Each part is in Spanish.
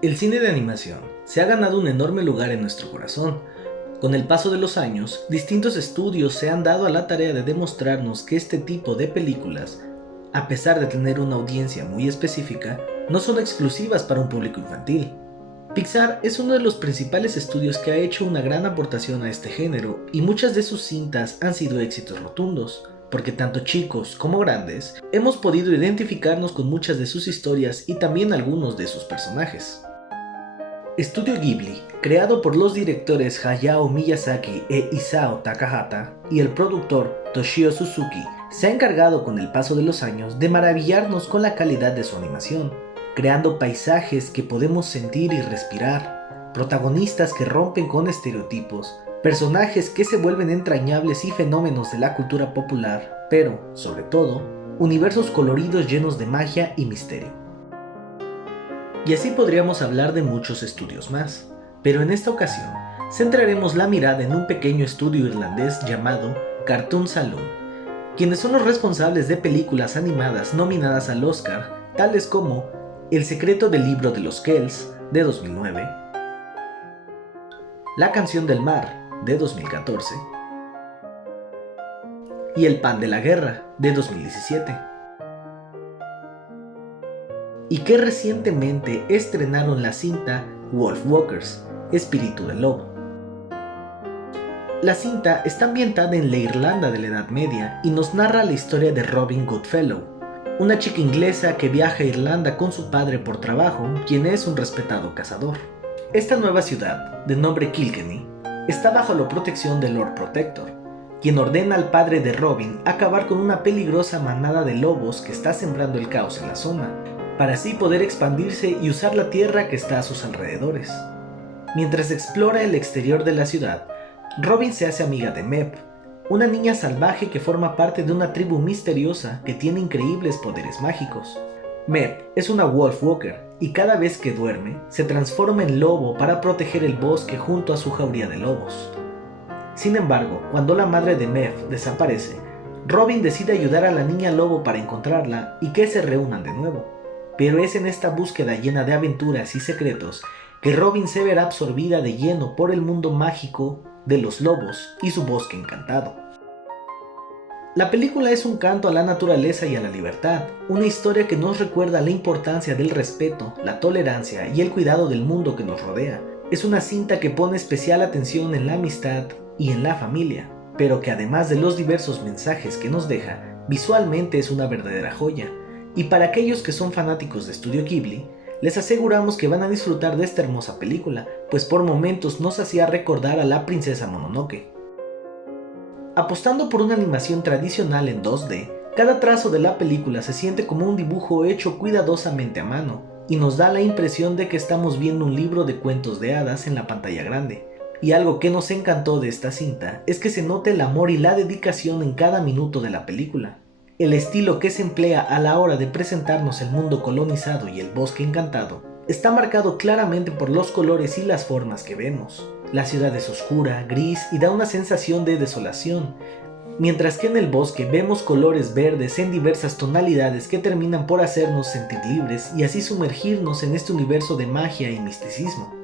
El cine de animación se ha ganado un enorme lugar en nuestro corazón. Con el paso de los años, distintos estudios se han dado a la tarea de demostrarnos que este tipo de películas, a pesar de tener una audiencia muy específica, no son exclusivas para un público infantil. Pixar es uno de los principales estudios que ha hecho una gran aportación a este género y muchas de sus cintas han sido éxitos rotundos, porque tanto chicos como grandes hemos podido identificarnos con muchas de sus historias y también algunos de sus personajes. Estudio Ghibli, creado por los directores Hayao Miyazaki e Isao Takahata y el productor Toshio Suzuki, se ha encargado con el paso de los años de maravillarnos con la calidad de su animación, creando paisajes que podemos sentir y respirar, protagonistas que rompen con estereotipos, personajes que se vuelven entrañables y fenómenos de la cultura popular, pero, sobre todo, universos coloridos llenos de magia y misterio. Y así podríamos hablar de muchos estudios más, pero en esta ocasión centraremos la mirada en un pequeño estudio irlandés llamado Cartoon Saloon, quienes son los responsables de películas animadas nominadas al Oscar, tales como El secreto del libro de los Kells, de 2009, La canción del mar, de 2014, y El pan de la guerra, de 2017. Y que recientemente estrenaron la cinta Wolf Walkers, Espíritu del Lobo. La cinta está ambientada en la Irlanda de la Edad Media y nos narra la historia de Robin Goodfellow, una chica inglesa que viaja a Irlanda con su padre por trabajo, quien es un respetado cazador. Esta nueva ciudad, de nombre Kilkenny, está bajo la protección del Lord Protector, quien ordena al padre de Robin acabar con una peligrosa manada de lobos que está sembrando el caos en la zona, para así poder expandirse y usar la tierra que está a sus alrededores. Mientras explora el exterior de la ciudad, Robin se hace amiga de Meb, una niña salvaje que forma parte de una tribu misteriosa que tiene increíbles poderes mágicos. Meb es una Wolf Walker y cada vez que duerme se transforma en lobo para proteger el bosque junto a su jauría de lobos. Sin embargo, cuando la madre de Meb desaparece, Robin decide ayudar a la niña lobo para encontrarla y que se reúnan de nuevo. Pero es en esta búsqueda llena de aventuras y secretos que Robin se verá absorbida de lleno por el mundo mágico de los lobos y su bosque encantado. La película es un canto a la naturaleza y a la libertad, una historia que nos recuerda la importancia del respeto, la tolerancia y el cuidado del mundo que nos rodea. Es una cinta que pone especial atención en la amistad y en la familia, pero que además de los diversos mensajes que nos deja, visualmente es una verdadera joya. Y para aquellos que son fanáticos de Estudio Ghibli, les aseguramos que van a disfrutar de esta hermosa película, pues por momentos nos hacía recordar a la princesa Mononoke. Apostando por una animación tradicional en 2D, cada trazo de la película se siente como un dibujo hecho cuidadosamente a mano, y nos da la impresión de que estamos viendo un libro de cuentos de hadas en la pantalla grande. Y algo que nos encantó de esta cinta es que se nota el amor y la dedicación en cada minuto de la película. El estilo que se emplea a la hora de presentarnos el mundo colonizado y el bosque encantado está marcado claramente por los colores y las formas que vemos. La ciudad es oscura, gris y da una sensación de desolación, mientras que en el bosque vemos colores verdes en diversas tonalidades que terminan por hacernos sentir libres y así sumergirnos en este universo de magia y misticismo.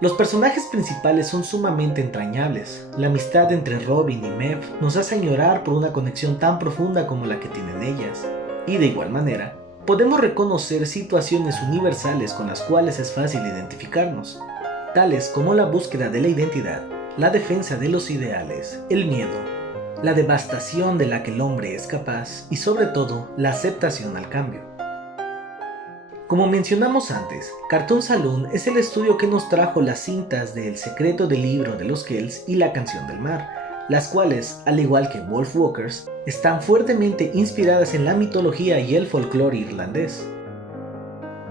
Los personajes principales son sumamente entrañables. La amistad entre Robin y Meb nos hace añorar por una conexión tan profunda como la que tienen ellas. Y de igual manera, podemos reconocer situaciones universales con las cuales es fácil identificarnos, tales como la búsqueda de la identidad, la defensa de los ideales, el miedo, la devastación de la que el hombre es capaz y sobre todo la aceptación al cambio. Como mencionamos antes, Cartoon Saloon es el estudio que nos trajo las cintas de El secreto del libro de los Kells y La canción del mar, las cuales, al igual que Wolf Walkers, están fuertemente inspiradas en la mitología y el folclore irlandés.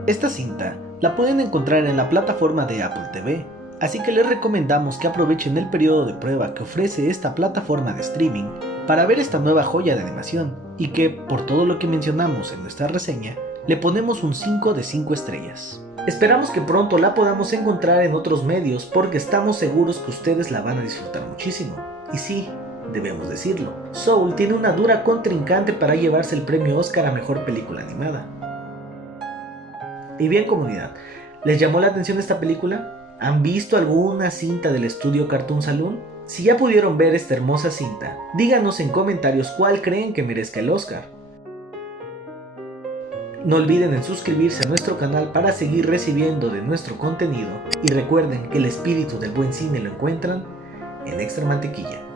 Esta cinta la pueden encontrar en la plataforma de Apple TV, así que les recomendamos que aprovechen el periodo de prueba que ofrece esta plataforma de streaming para ver esta nueva joya de animación y que, por todo lo que mencionamos en nuestra reseña, le ponemos un 5 de 5 estrellas. Esperamos que pronto la podamos encontrar en otros medios porque estamos seguros que ustedes la van a disfrutar muchísimo. Y sí, debemos decirlo, Soul tiene una dura contrincante para llevarse el premio Oscar a Mejor Película Animada. Y bien, comunidad, ¿Les llamó la atención esta película? ¿Han visto alguna cinta del estudio Cartoon Saloon? Si ya pudieron ver esta hermosa cinta, díganos en comentarios cuál creen que merezca el Oscar. No olviden en suscribirse a nuestro canal para seguir recibiendo de nuestro contenido y recuerden que el espíritu del buen cine lo encuentran en Extra Mantequilla.